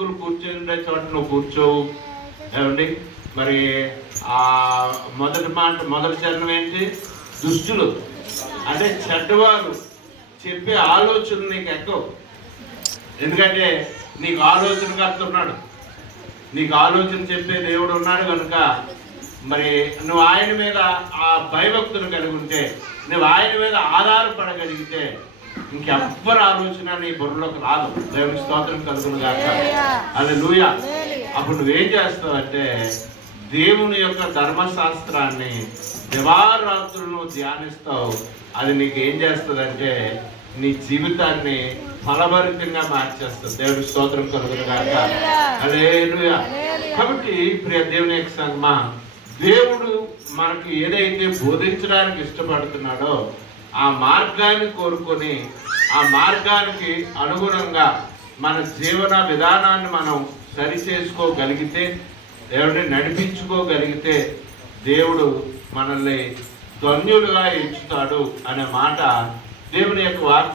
యవనస్తులు కూర్చుండే చోట నువ్వు కూర్చోవు. ఏమండి మరి ఆ మొదటి చరణం ఏంటి? దుష్టులు అంటే చెడ్డవారు చెప్పే ఆలోచనలు నీకు ఎక్కువ. ఎందుకంటే నీకు ఆలోచనకర్త ఉన్నాడు, నీకు ఆలోచన చెప్పే దేవుడు ఉన్నాడు కనుక మరి నువ్వు ఆయన మీద ఆ భయభక్తులు కలిగి ఉంటే, నువ్వు ఆయన మీద ఆధారపడగలిగితే ఇంకెవ్వరు ఆలోచన నీ బుర్రలోకి రాదు. దేవుని స్తోత్రం కలుగును గాక. హల్లెలూయా. అప్పుడు నువ్వేం చేస్తావు అంటే దేవుని యొక్క ధర్మశాస్త్రాన్ని దివారాత్రులు ధ్యానిస్తావు. అది నీకు ఏం చేస్తుందంటే నీ జీవితాన్ని ఫలభరితంగా మార్చేస్తుంది. దేవుని స్తోత్రం కలుగును గాక. హల్లెలూయా. కాబట్టి ప్రియ దేవుని యొక్క సంగమా, దేవుడు మనకి ఏదైతే బోధించడానికి ఇష్టపడుతున్నాడో ఆ మార్గాన్ని కోరుకొని ఆ మార్గానికి అనుగుణంగా మన జీవన విధానాన్ని మనం సరి చేసుకోగలిగితే, దేవుడిని నడిపించుకోగలిగితే దేవుడు మనల్ని ధన్యులుగా ఎంచుతాడు అనే మాట దేవుని యొక్క వాక్యం